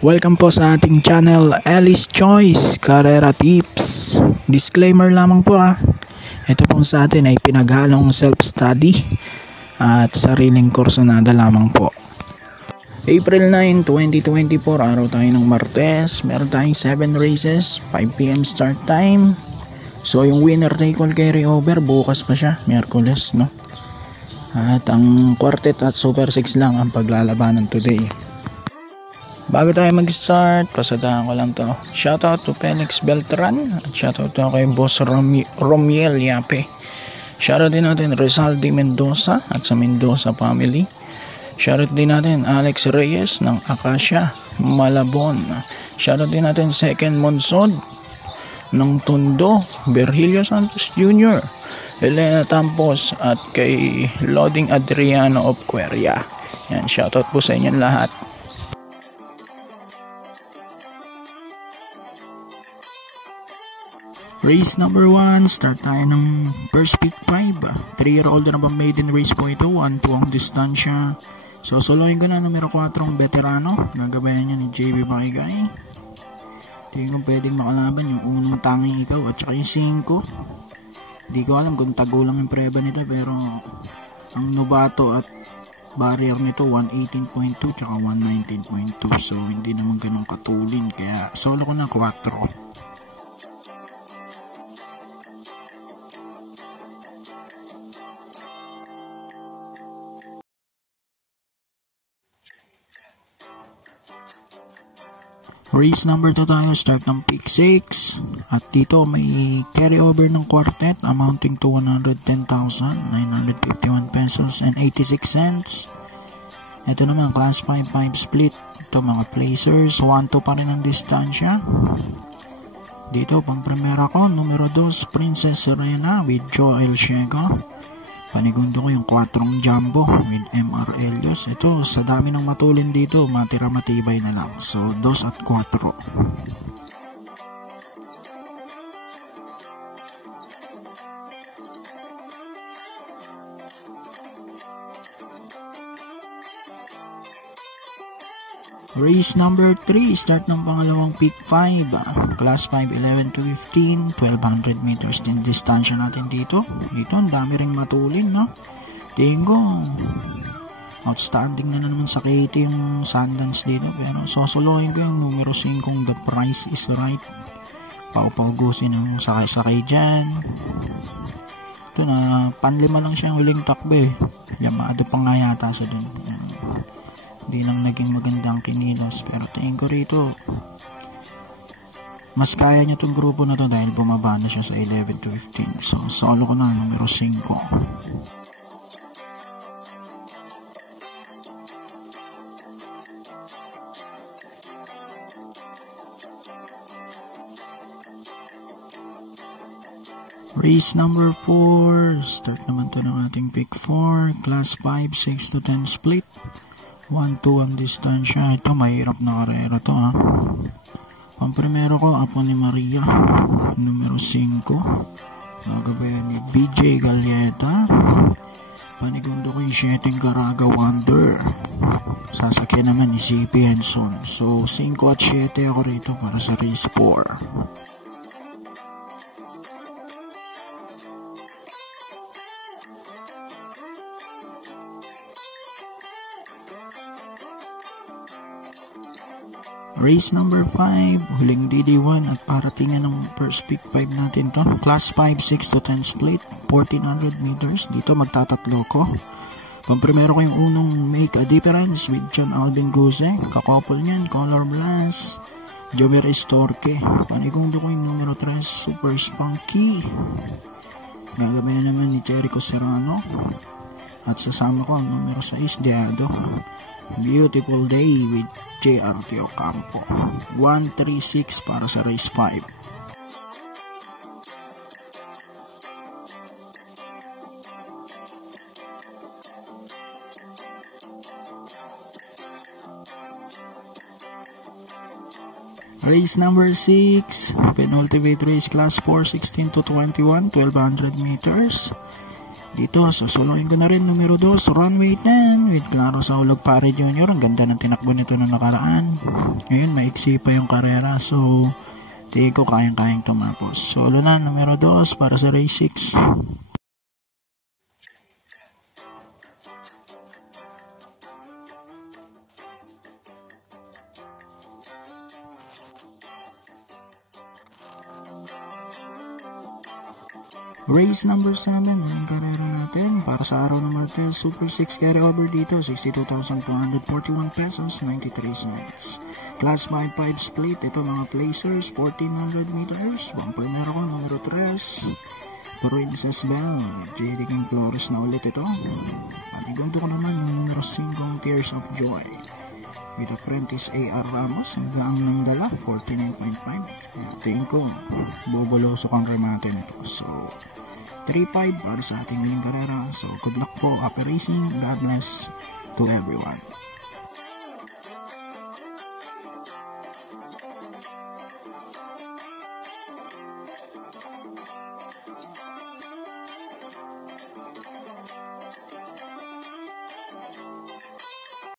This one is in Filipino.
Welcome po sa ating channel, Ellie's Choice Carrera Tips. Disclaimer lamang po Ito pong sa atin ay pinaghalong self-study at sariling kursunada lamang po. April 9, 2024, araw tayo ng Martes. Meron tayong 7 races, 5 PM start time. So yung winner take all carry over, bukas pa siya, Miyerkules, no? At ang quartet at super 6 lang ang paglalabanan today. Bago tayo mag-start, pasadahan ko lang to. Shoutout to Felix Beltran at shoutout to kay Boss Romiel Yape. Shoutout din natin Rizaldi Mendoza at sa Mendoza family. Shoutout din natin Alex Reyes ng Acacia, Malabon. Shoutout din natin Second Monsod ng Tondo, Virgilio Santos Jr., Elena Tampos at kay Loading Adriano of Queria. Yan, shoutout po sa inyo lahat. Race number 1, start tayo ng first pick 5. 3-year-old na ba maiden race po ito, 1-2 ang distansya. So soloin ko na numero 4 ang veterano, nagabayan niya ni JB Baigay. Tingin ko pwedeng makalaban yung unang tanging ikaw at saka yung 5. Hindi ko alam kung tagulang yung preba nito, pero ang novato at barrier nito 118.2 tsaka 119.2, so hindi naman ganun katulin, kaya solo ko na 4. Race number 2 tayo, start ng pick 6. At dito may carry over ng quartet amounting to 110,951 pesos and 86 cents. Ito naman class 5 split. Ito mga placers, 1-2 pa rin ang distansya. Dito pang primera ko, numero 2 Princess Serena with Joel Shego. Panigundo ko yung 4 jumbo with MR Elios. Ito, sa dami ng matulin dito, matira matibay na lang. So, 2 at 4. Race number 3, start ng pangalawang pick 5. Class 5, 11 to 15, 1200 meters din distansya natin dito. Dito, ang dami ring matulin, no? Tingin ko, outstanding na naman sa KT yung Sundance dito. Pero sosolohin ko yung numero 5 kung The Price is Right. Paugusin ang sakay-sakay dyan. Ito na, panlima lang siyang huling takbo eh. Yamado pa nga yata siya dun. Hindi lang naging magandang kinilos, pero tingin ko rito mas kaya niya itong grupo na to dahil bumaba na siya sa 11 to 15. So solo ko na numero 5. Race number 4, start naman to ng ating pick 4, class 5, 6 to 10 split. 1-2 ang distansya. Ito, mahirap na karera to Ang primero ko, Apo ni Maria, numero 5. Nagabayan ni BJ Galieta. Panigundo ko yung 7 Caraga Wonder. Sasakyan naman ni CP Henson. So, 5 at 7 ako rito para sa race 4. Race number 5, huling DD1 at paratingan ng first pick 5 natin to. Class 5, 6 to 10 split, 1400 meters. Dito magtatatlo ko. Pamprimero ko yung unang Make a Difference with John Alvin Guse. Kakopol niyan, Color Blast, Jomer Estorque. Panigundo ko yung numero 3, Super Spunky. Gagabayan naman ni Jericho Serrano. At sasama ko ang numero 6, Deado. Beautiful Day with JRT Ocampo. 136 para sa race 5. Race number 6, penultimate race class 4, 16 to 21, 1200 meters. Dito, susuluin ko na rin numero 2, runway 10 with Claro Saulog Pare Jr. Ang ganda ng tinakbo nito na nakaraan. Ngayon, maiksi pa yung karera. So, tingin ko kayang-kayang tumapos. Solo na, numero 2 para sa race 6. Race number 7, ang karera natin para sa araw ng Martes, Super 6 carry over dito, 62,241 pesos, 93 cents. Class 5-5 split, ito mga placers, 1400 meters, bumper meron ko, numero 3, Princess Belle, JD King Flores na ulit ito. At igundo ko naman yung numero 5, Tears of Joy, with apprentice A.R. Ramos, hanggang ng dala, 49.5. Tingin ko, boboloso kang remate nito. So, 3-5 para sa ating ngayong karera. So, good luck po, happy racing, God bless to everyone.